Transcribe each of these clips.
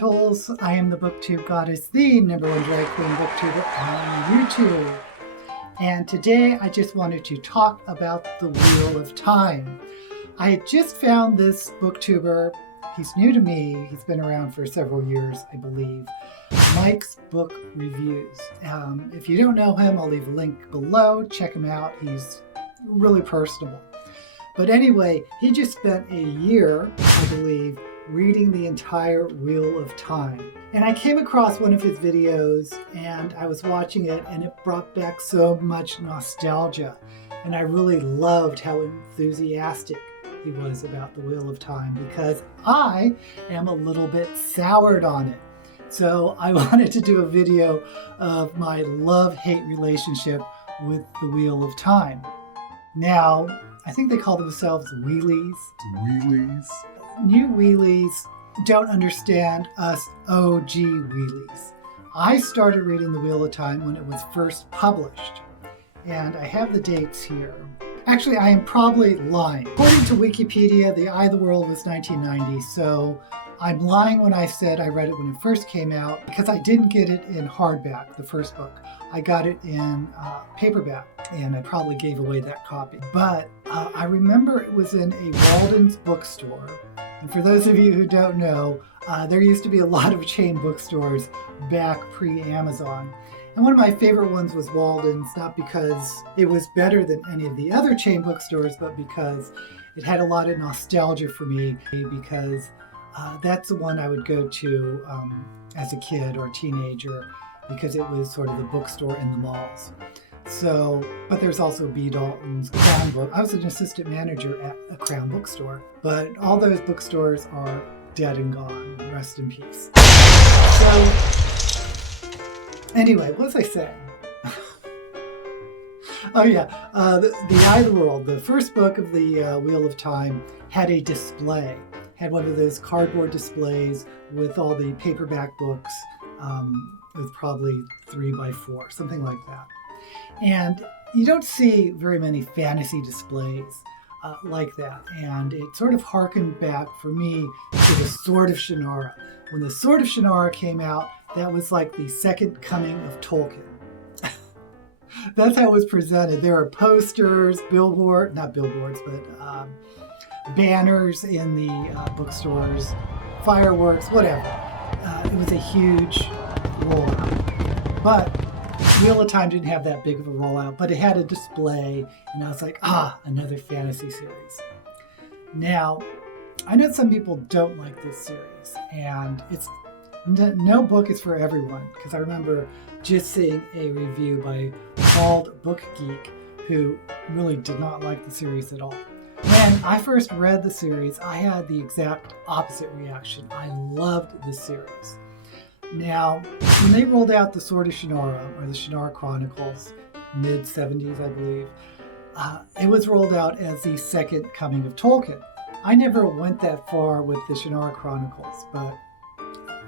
mortals, I am the Booktube goddess, the #1 drag queen booktuber on YouTube. And today I just wanted to talk about the Wheel of Time. I had just found this booktuber. He's new to me. He's been around for several years, I believe. Mike's Book Reviews. If you don't know him, I'll leave a link below. Check him out. He's really personable. But anyway, he just spent a year, I believe, reading the entire Wheel of Time. And I came across one of his videos and I was watching it and it brought back so much nostalgia. And I really loved how enthusiastic he was about the Wheel of Time because I am a little bit soured on it. So I wanted to do a video of my love-hate relationship with the Wheel of Time. Now, I think they call themselves wheelies. Wheelies? New wheelies don't understand us OG wheelies. I started reading the Wheel of Time when it was first published. And I have the dates here. Actually, I am probably lying. According to Wikipedia, The Eye of the World was 1990, so I'm lying when I said I read it when it first came out because I didn't get it in hardback, the first book. I got it in paperback, and I probably gave away that copy. But I remember it was in a Walden's bookstore. And for those of you who don't know, there used to be a lot of chain bookstores back pre-Amazon. And one of my favorite ones was Walden's, not because it was better than any of the other chain bookstores, but because it had a lot of nostalgia for me, because that's the one I would go to as a kid or teenager, because it was sort of the bookstore in the malls. So, but there's also B. Dalton's, Crown Book. I was an assistant manager at a Crown bookstore, but all those bookstores are dead and gone. Rest in peace. So, anyway, what was I saying? Oh yeah, the Eye of the World, the first book of the Wheel of Time, had a display. Had one of those cardboard displays with all the paperback books, with probably 3x4, something like that. And you don't see very many fantasy displays like that. And it sort of harkened back for me to the Sword of Shannara. When the Sword of Shannara came out, that was like the second coming of Tolkien. That's how it was presented. There are posters, not billboards, but banners in the bookstores, fireworks, whatever. It was a huge rollout. But Wheel of Time didn't have that big of a rollout, but it had a display, and I was like, another fantasy series. Now, I know some people don't like this series, and no book is for everyone, because I remember just seeing a review by Bald Book Geek, who really did not like the series at all. When I first read the series, I had the exact opposite reaction. I loved the series. Now, when they rolled out the Sword of Shannara, or the Shannara Chronicles, mid-70s, I believe, it was rolled out as the second coming of Tolkien. I never went that far with the Shannara Chronicles, but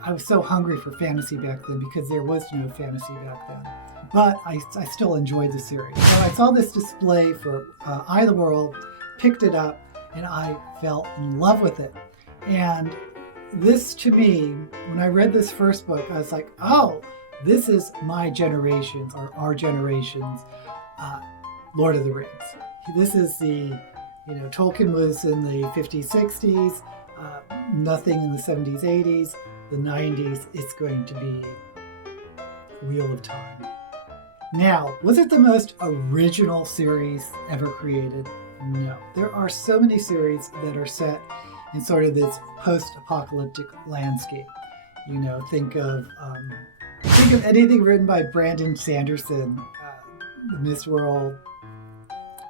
I was so hungry for fantasy back then because there was no fantasy back then. But I still enjoyed the series. So I saw this display for Eye of the World, picked it up, and I fell in love with it. And this, to me, when I read this first book, I was like, oh, this is my generation's, or our generation's, Lord of the Rings. This is Tolkien was in the 50s, 60s, nothing in the 70s, 80s, the 90s. It's going to be Wheel of Time. Now, was it the most original series ever created? No. There are so many series that are set in sort of this post-apocalyptic landscape. Think of anything written by Brandon Sanderson, The Mistworld,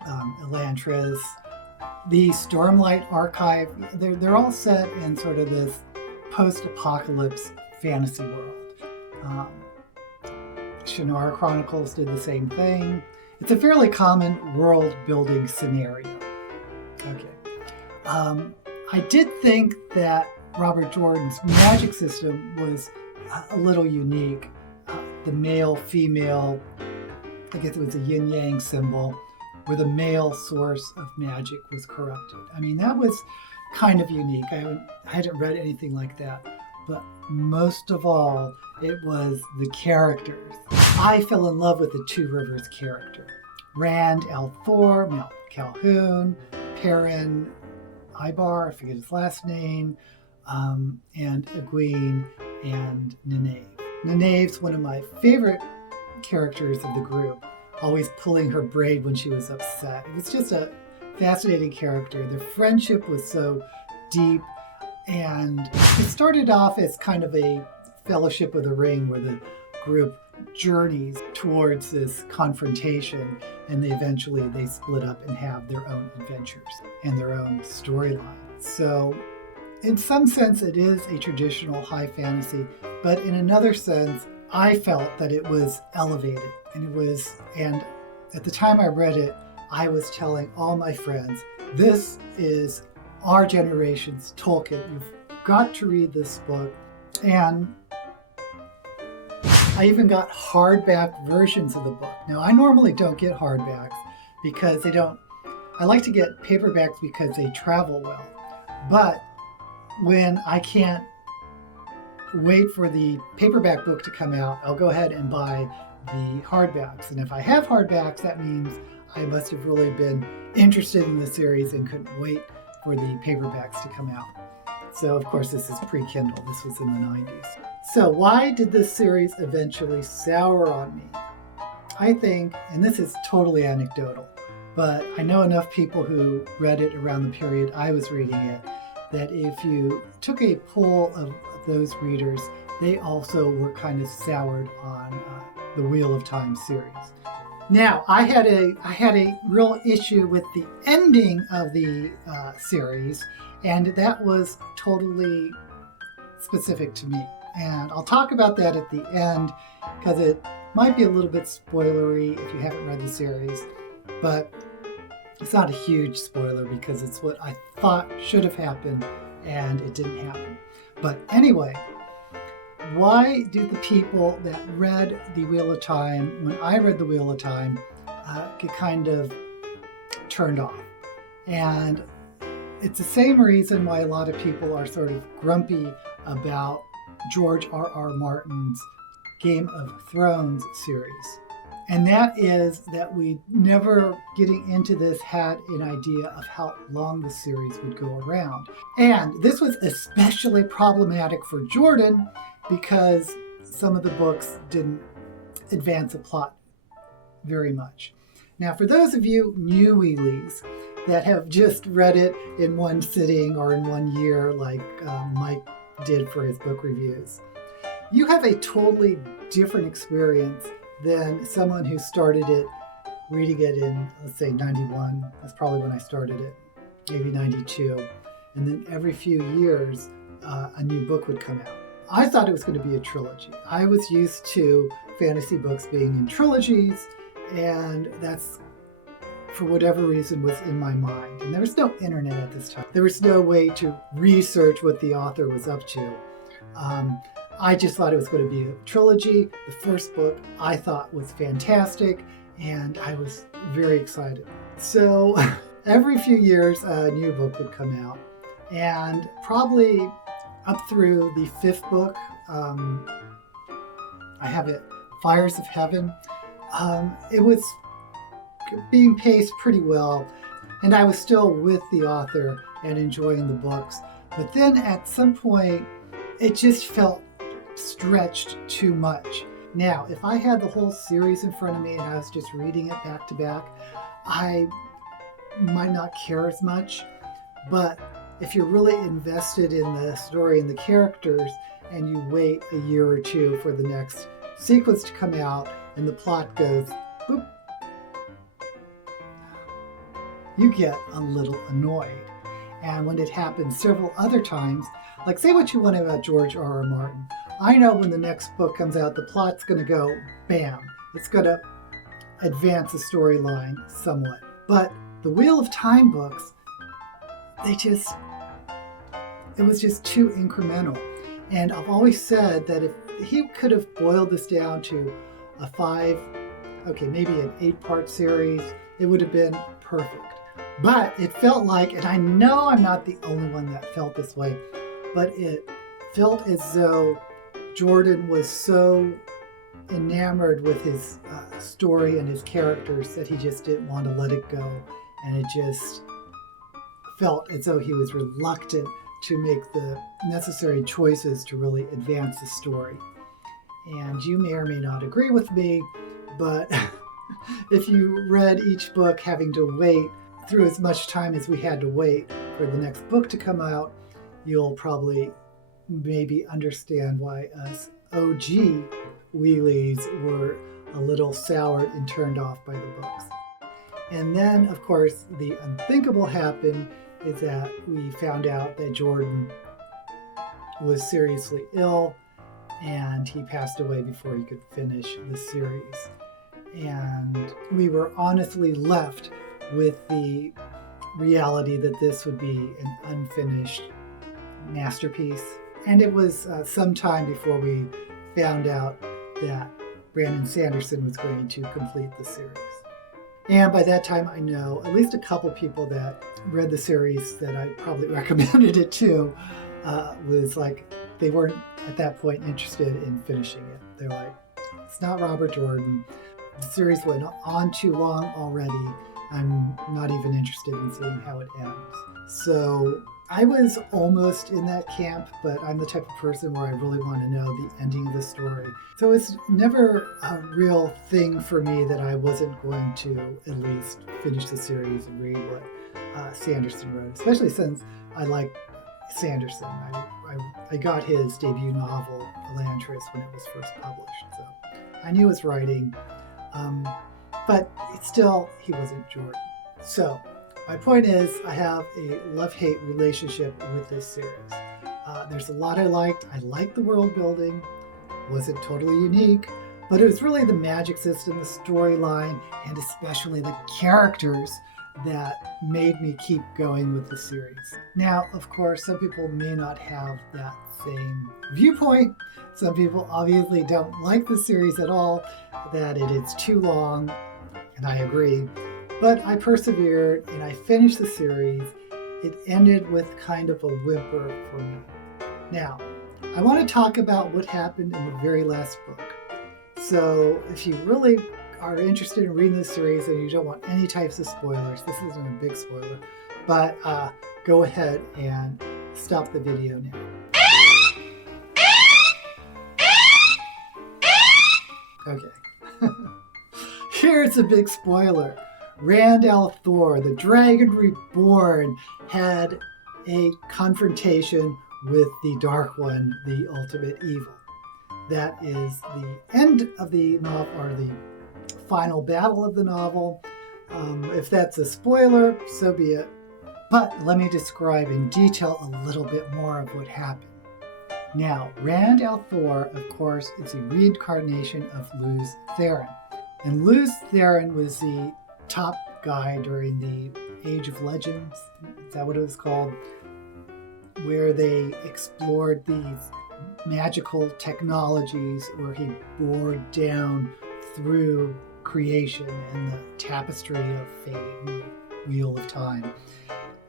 Elantris, the Stormlight Archive. They're all set in sort of this post-apocalypse fantasy world. Shannara Chronicles did the same thing. It's a fairly common world-building scenario. Okay. I did think that Robert Jordan's magic system was a little unique. The male-female, I guess it was a yin-yang symbol, where the male source of magic was corrupted. I mean, that was kind of unique. I hadn't read anything like that. but most of all, it was the characters. I fell in love with the Two Rivers character. Rand al'Thor, Mel Calhoun, Perrin Ibar, I forget his last name, and Egwene and Nynaeve. Nynaeve's one of my favorite characters of the group, always pulling her braid when she was upset. It was just a fascinating character. Their friendship was so deep, and it started off as kind of a Fellowship of the Ring where the group journeys towards this confrontation, and they split up and have their own adventures and their own storyline. So in some sense it is a traditional high fantasy, but in another sense I felt that it was elevated, and at the time I read it, I was telling all my friends, this is our generation's Tolkien. You've got to read this book. And I even got hardback versions of the book. Now, I normally don't get hardbacks because I like to get paperbacks because they travel well. But when I can't wait for the paperback book to come out, I'll go ahead and buy the hardbacks. And if I have hardbacks, that means I must have really been interested in the series and couldn't wait for the paperbacks to come out. So, of course, this is pre-Kindle. This was in the 90s. So why did this series eventually sour on me? I think, and this is totally anecdotal, but I know enough people who read it around the period I was reading it, that if you took a poll of those readers, they also were kind of soured on the Wheel of Time series. Now, I had a real issue with the ending of the series, and that was totally specific to me. And I'll talk about that at the end because it might be a little bit spoilery if you haven't read the series, but it's not a huge spoiler because it's what I thought should have happened and it didn't happen. But anyway, why do the people that read The Wheel of Time, when I read The Wheel of Time, get kind of turned off? And it's the same reason why a lot of people are sort of grumpy about George R.R. Martin's Game of Thrones series. And that is that we never, getting into this, had an idea of how long the series would go around. And this was especially problematic for Jordan because some of the books didn't advance the plot very much. Now, for those of you newies that have just read it in one sitting or in 1 year, like Mike did for his book reviews, you have a totally different experience than someone who started it, reading it in, let's say, 91. That's probably when I started it, maybe 92. And then every few years, a new book would come out. I thought it was going to be a trilogy. I was used to fantasy books being in trilogies, and that's, for whatever reason, was in my mind. And there was no internet at this time. There was no way to research what the author was up to. I just thought it was going to be a trilogy. The first book I thought was fantastic, and I was very excited. So every few years, a new book would come out, and probably up through the fifth book, I have it, Fires of Heaven. It was being paced pretty well, and I was still with the author and enjoying the books. But then at some point, it just felt stretched too much. Now, if I had the whole series in front of me and I was just reading it back to back, I might not care as much. But if you're really invested in the story and the characters, and you wait a year or two for the next sequence to come out and the plot goes boop, you get a little annoyed. And when it happens several other times, like, say what you want about George R.R. Martin, I know when the next book comes out, the plot's going to go bam. It's going to advance the storyline somewhat. But the Wheel of Time books, it was just too incremental. And I've always said that if he could have boiled this down to maybe an 8-part series, it would have been perfect. But it felt like, and I know I'm not the only one that felt this way, but it felt as though Jordan was so enamored with his story and his characters that he just didn't want to let it go. And it just felt as though he was reluctant to make the necessary choices to really advance the story. And you may or may not agree with me, but if you read each book having to wait through as much time as we had to wait for the next book to come out, you'll probably maybe understand why us OG wheelies were a little soured and turned off by the books. And then, of course, the unthinkable happened is that we found out that Jordan was seriously ill and he passed away before he could finish the series. And we were honestly left with the reality that this would be an unfinished masterpiece. And it was some time before we found out that Brandon Sanderson was going to complete the series. And by that time, I know at least a couple people that read the series that I probably recommended it to was like, they weren't at that point interested in finishing it. They're like, it's not Robert Jordan. The series went on too long already. I'm not even interested in seeing how it ends. So I was almost in that camp, but I'm the type of person where I really want to know the ending of the story. So it's never a real thing for me that I wasn't going to at least finish the series and read what Sanderson wrote, especially since I like Sanderson. I got his debut novel, Elantris, when it was first published, so I knew his writing, but still, he wasn't Jordan. So my point is, I have a love-hate relationship with this series. There's a lot I liked. I liked the world building. Wasn't totally unique, but it was really the magic system, the storyline, and especially the characters that made me keep going with the series. Now, of course, some people may not have that same viewpoint. Some people obviously don't like the series at all, that it is too long, and I agree. But I persevered and I finished the series. It ended with kind of a whimper for me. Now, I want to talk about what happened in the very last book. So if you really are interested in reading this series and you don't want any types of spoilers, this isn't a big spoiler, but go ahead and stop the video now. Okay. Here's a big spoiler. Rand al'Thor, the Dragon Reborn, had a confrontation with the Dark One, the ultimate evil. That is the end of the novel, or the final battle of the novel. If that's a spoiler, so be it. But let me describe in detail a little bit more of what happened. Now, Rand al'Thor, of course, is a reincarnation of Lews Therin. And Lews Therin was the top guy during the Age of Legends. Is that what it was called? Where they explored these magical technologies, where he bored down through creation and the tapestry of fate and the wheel of time,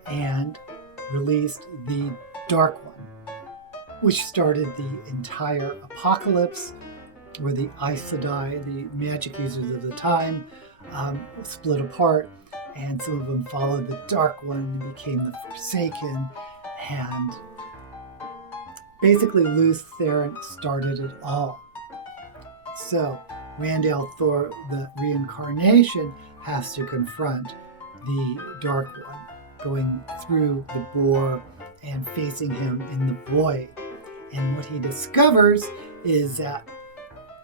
and released the Dark One, which started the entire apocalypse, where the Aes Sedai, the magic users of the time, split apart, and some of them followed the Dark One and became the Forsaken, and basically Lews Therin started it all. So Rand al'Thor, the reincarnation, has to confront the Dark One, going through the bore and facing him in the void. And what he discovers is that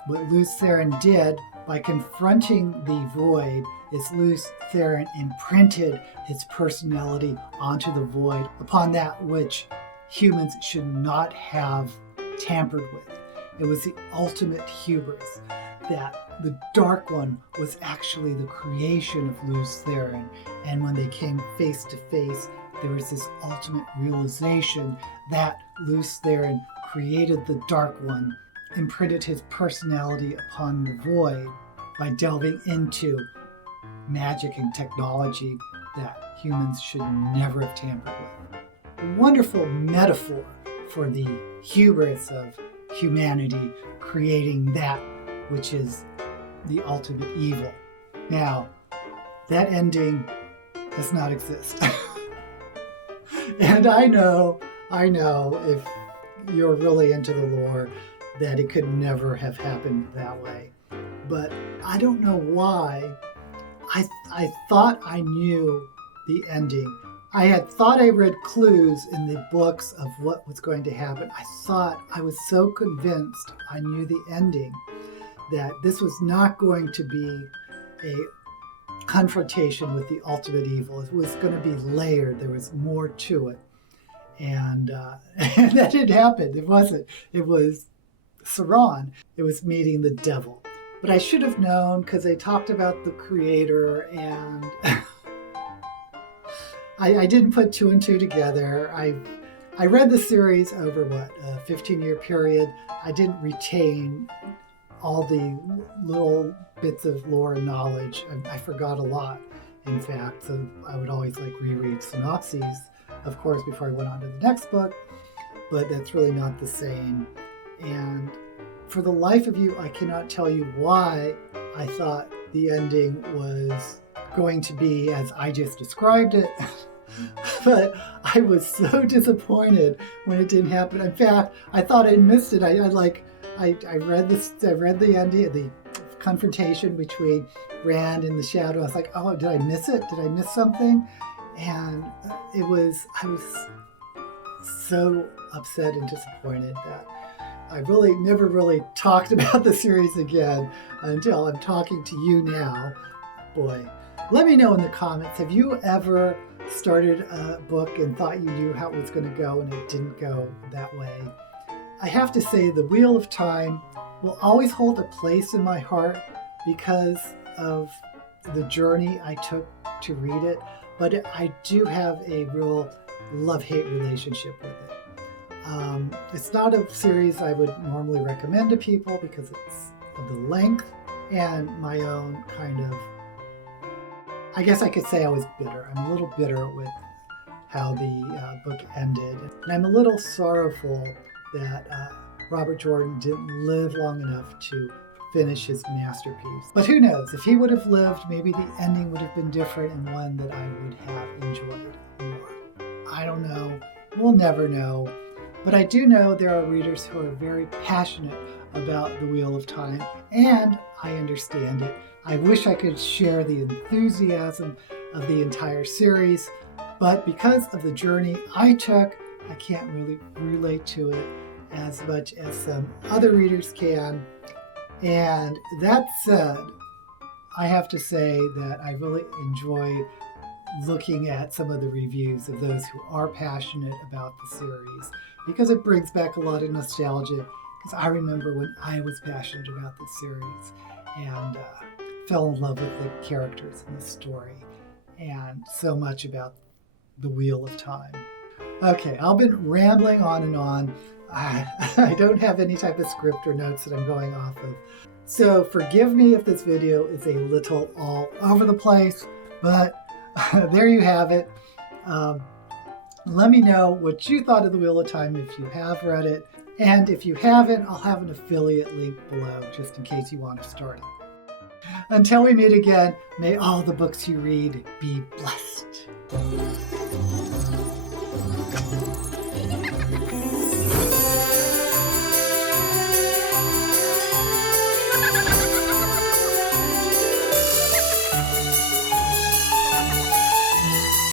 what Lews Therin did by confronting the void is Lews Therin imprinted his personality onto the void, upon that which humans should not have tampered with. It was the ultimate hubris, that the Dark One was actually the creation of Lews Therin, and when they came face to face, there was this ultimate realization that Lews Therin created the Dark One, imprinted his personality upon the void by delving into magic and technology that humans should never have tampered with. A wonderful metaphor for the hubris of humanity creating that which is the ultimate evil. Now, that ending does not exist. And I know if you're really into the lore that it could never have happened that way. But I don't know why. I thought I knew the ending. I had thought I read clues in the books of what was going to happen. I was so convinced I knew the ending that this was not going to be a confrontation with the ultimate evil. It was going to be layered. There was more to it. And that didn't happen. It wasn't. It was Sauron. It was meeting the devil. But I should have known because they talked about the creator, and I didn't put two and two together. I read the series over, a 15-year period. I didn't retain all the little bits of lore and knowledge. I forgot a lot, in fact. So I would always reread synopses, of course, before I went on to the next book. But that's really not the same. And for the life of you, I cannot tell you why I thought the ending was going to be as I just described it. But I was so disappointed when it didn't happen. In fact, I thought I missed it. I read the ending, the confrontation between Rand and the Shadow. I was like, oh, did I miss it? Did I miss something? And I was so upset and disappointed that I never really talked about the series again until I'm talking to you now. Boy, let me know in the comments, have you ever started a book and thought you knew how it was going to go and it didn't go that way? I have to say the Wheel of Time will always hold a place in my heart because of the journey I took to read it, but I do have a real love-hate relationship with it. It's not a series I would normally recommend to people because it's of the length and my own kind of, I guess I could say I was bitter. I'm a little bitter with how the book ended. And I'm a little sorrowful that Robert Jordan didn't live long enough to finish his masterpiece. But who knows? If he would have lived, maybe the ending would have been different and one that I would have enjoyed more. I don't know. We'll never know. But I do know there are readers who are very passionate about the Wheel of Time, and I understand it. I wish I could share the enthusiasm of the entire series, but because of the journey I took, I can't really relate to it as much as some other readers can. And that said, I have to say that I really enjoy looking at some of the reviews of those who are passionate about the series, because it brings back a lot of nostalgia, because I remember when I was passionate about the series and fell in love with the characters in the story and so much about the Wheel of Time. Okay, I've been rambling on and on. I don't have any type of script or notes that I'm going off of. So forgive me if this video is a little all over the place, but there you have it. Let me know what you thought of the Wheel of Time if you have read it. And if you haven't, I'll have an affiliate link below just in case you want to start it. Until we meet again, may all the books you read be blessed.